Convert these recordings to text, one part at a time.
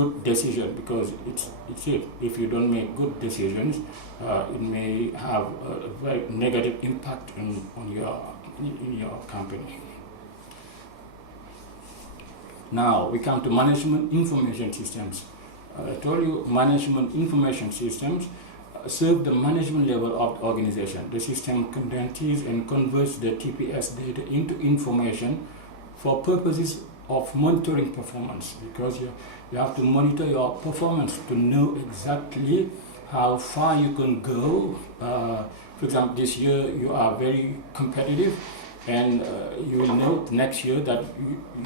good decision, because it's it. If you don't make good decisions, it may have a very negative impact on your company. Now we come to management information systems. I told you management information systems serve the management level of the organization. The system condenses and converts the TPS data into information for purposes of monitoring performance, because you have to monitor your performance to know exactly how far you can go. For example, this year you are very competitive, and you will know next year that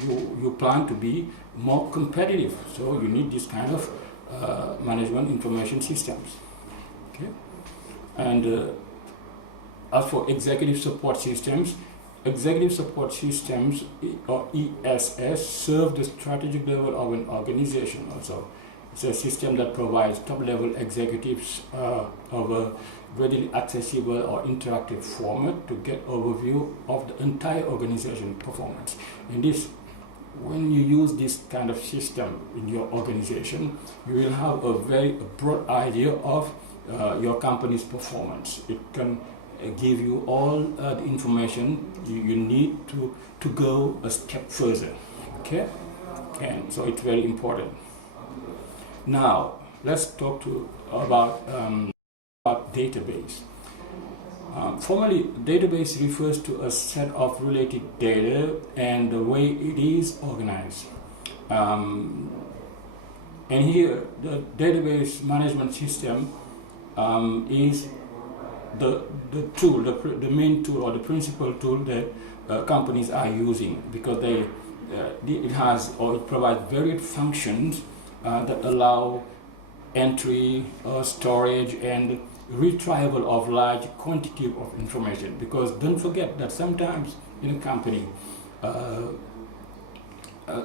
you plan to be more competitive. So you need this kind of management information systems. Okay, and as for executive support systems or ESS serve the strategic level of an organization. Also, it's a system that provides top-level executives of a readily accessible or interactive format to get overview of the entire organization performance. And this, when you use this kind of system in your organization, you will have a very broad idea of your company's performance. It can give you all the information you need to go a step further. Okay, and so it's very important. Now let's talk about database. Formally, database refers to a set of related data and the way it is organized. And here, the database management system is the tool, the main tool or the principal tool that companies are using, because it provides varied functions that allow entry, storage, and retrieval of large quantity of information. Because don't forget that sometimes in a company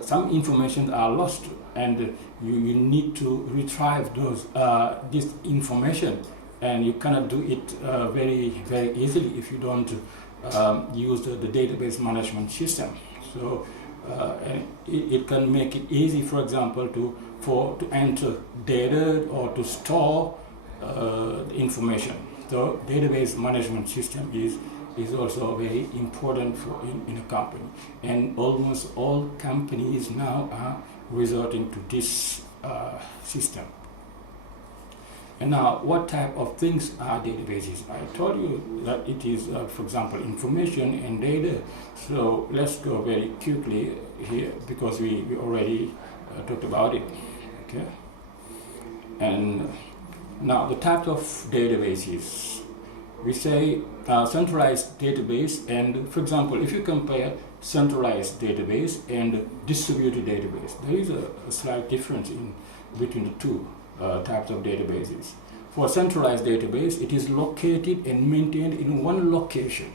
some information are lost, and you need to retrieve this information, and you cannot do it very easily if you don't use the database management system. So and it can make it easy, for example, to enter data or to store the information. So database management system is also very important in a company, and almost all companies now are resorting to this system. And now, what type of things are databases? I told you that it is, for example, information and data. So let's go very quickly here, because we already talked about it. Okay. And now the type of databases. We say centralized database, and for example, if you compare centralized database and distributed database, there is a slight difference between the two types of databases. For centralized database, it is located and maintained in one location.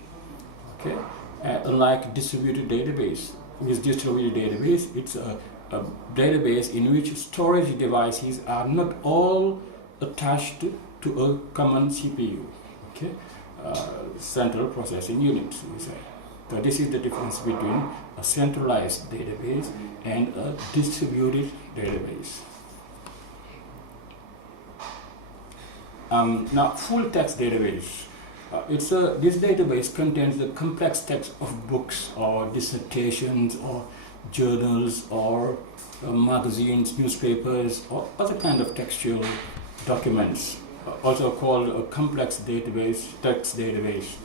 Okay, unlike distributed database. With distributed database, it's a database in which storage devices are not all attached to a common CPU. Okay, central processing unit, we say. So this is the difference between a centralized database and a distributed database. Now, full text database. This database contains the complex text of books or dissertations or journals or magazines, newspapers, or other kind of textual documents, also called a complex database, text database.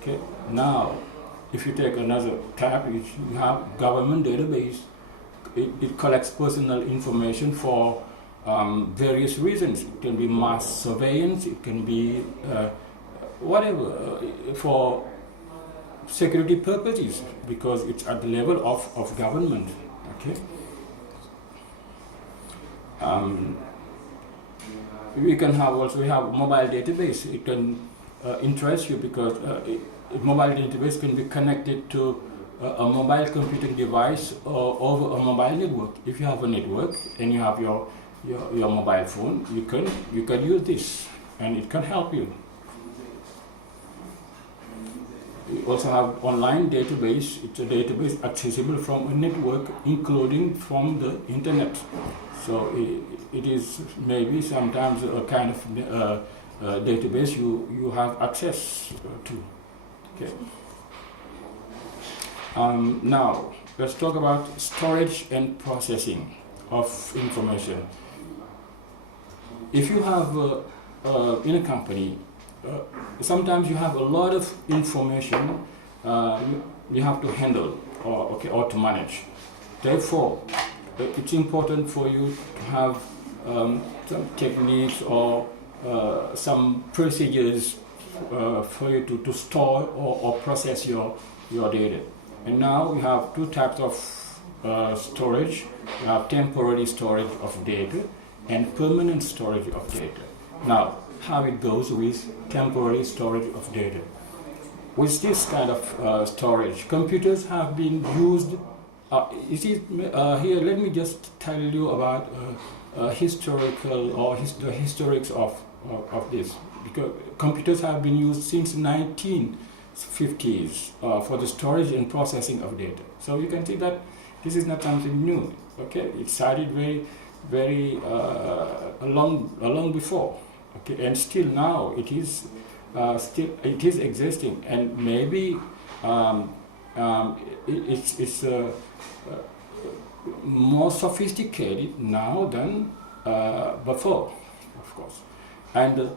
Okay. Now, if you take another tab, you have government database. It collects personal information for various reasons. It can be mass surveillance, it can be whatever, for security purposes, because it's at the level of government. Okay. We have mobile database. It can interest you because a mobile database can be connected to a mobile computing device or over a mobile network. If you have a network and you have your mobile phone, you can use this, and it can help you. We also have online database. It's a database accessible from a network, including from the internet. So it is maybe sometimes a kind of database you have access to. Okay. Now let's talk about storage and processing of information. If you have in a company, sometimes you have a lot of information you have to handle or to manage. Therefore, it's important for you to have some techniques or some procedures for you to store or process your data. And now we have two types of storage. We have temporary storage of data and permanent storage of data. Now, how it goes with temporary storage of data. With this kind of storage, computers have been used. Here, let me just tell you about historical or the historics of this, because computers have been used since 1950s for the storage and processing of data. So you can see that this is not something new. Okay, it started very long before. Okay, and still now it is existing, and maybe it's more sophisticated now than before, of course. And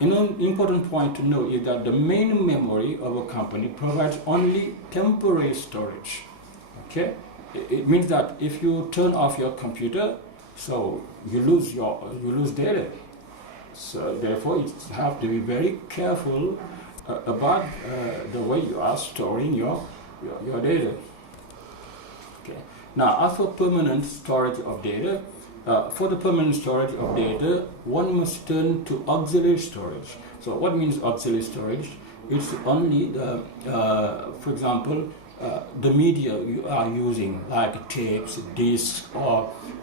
an important point to know is that the main memory of a company provides only temporary storage. Okay, it means that if you turn off your computer, so you lose data. So therefore, you have to be very careful about the way you are storing your data. Okay. Now, as for permanent storage of data, for the permanent storage of data, one must turn to auxiliary storage. So what means auxiliary storage? It's only the, for example, the media you are using, like tapes, discs,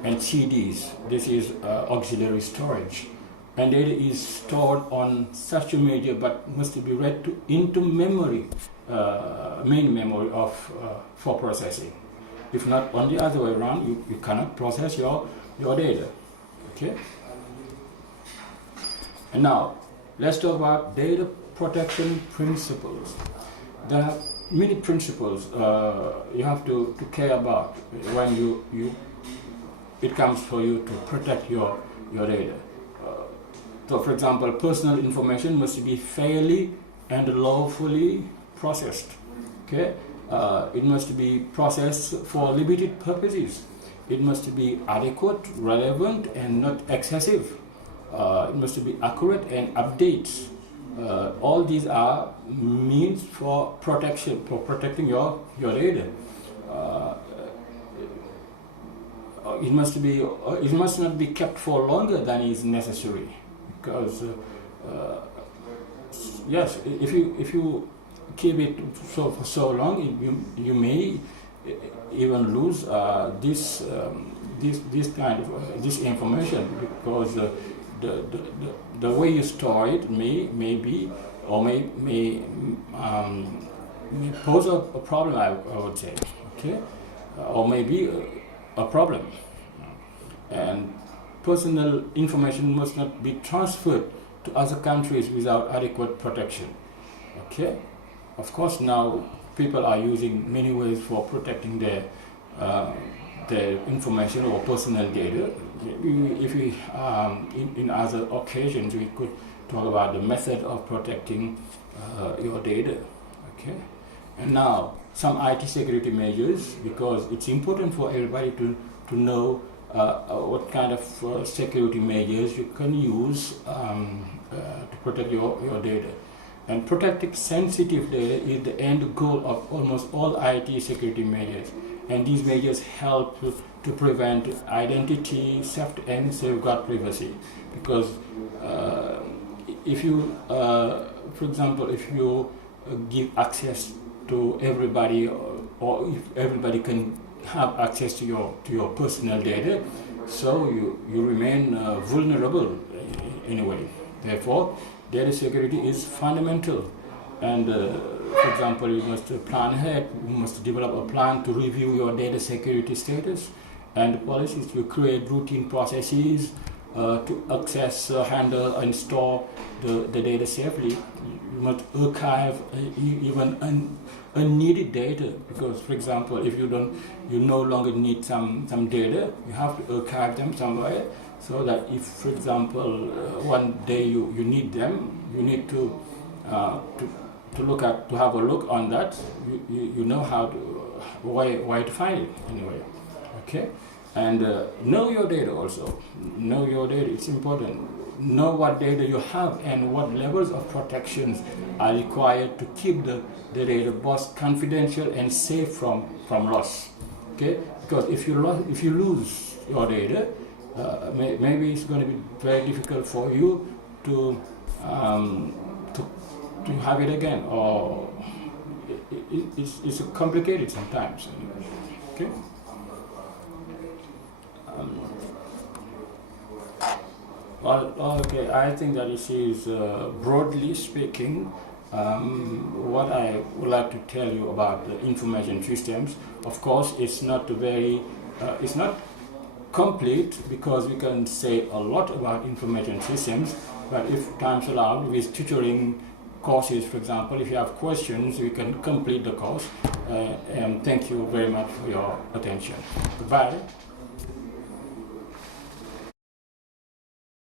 and CDs. This is auxiliary storage. And data is stored on such a media, but must be read into memory, main memory for processing. If not, on the other way around, you cannot process your data. Okay. And now, let's talk about data protection principles. There are many principles you have to care about when it comes for you to protect your data. So, for example, personal information must be fairly and lawfully processed. Okay, it must be processed for limited purposes. It must be adequate, relevant, and not excessive. It must be accurate and updates. All these are means for protection, for protecting your data. It must not be kept for longer than is necessary. Because yes, if you keep it for so long, you may even lose this kind of this information, because the way you store it may pose a problem, I would say. Okay, or maybe a problem. And personal information must not be transferred to other countries without adequate protection. Okay? Of course, now people are using many ways for protecting their information or personal data. If we, in other occasions, we could talk about the method of protecting your data. Okay? And now, some IT security measures, because it's important for everybody to know what kind of security measures you can use to protect your data. And protecting sensitive data is the end goal of almost all IT security measures. And these measures help to prevent identity theft and safeguard privacy. Because if you, for example, if you give access to everybody, or if everybody can have access to your personal data, so you remain vulnerable in a way. Therefore, data security is fundamental, and for example, you must plan ahead, you must develop a plan to review your data security status and policies. You create routine processes to access, handle, and store the data safely. You must archive even unneeded data, because, for example, if you no longer need some data, you have to archive them somewhere, so that if, for example, one day you need them, you need to have a look on that. You know how to where to find it anyway. Okay. And know your data also. Know your data, it's important. Know what data you have and what levels of protections are required to keep the data both confidential and safe from loss. Okay? Because if you lose your data, maybe it's going to be very difficult for you to have it again, or it's complicated sometimes. Okay? Okay, I think that this is, broadly speaking, what I would like to tell you about the information systems. Of course, it's not complete, because we can say a lot about information systems, but if time's allowed, with tutoring courses, for example, if you have questions, we can complete the course. And thank you very much for your attention. Goodbye.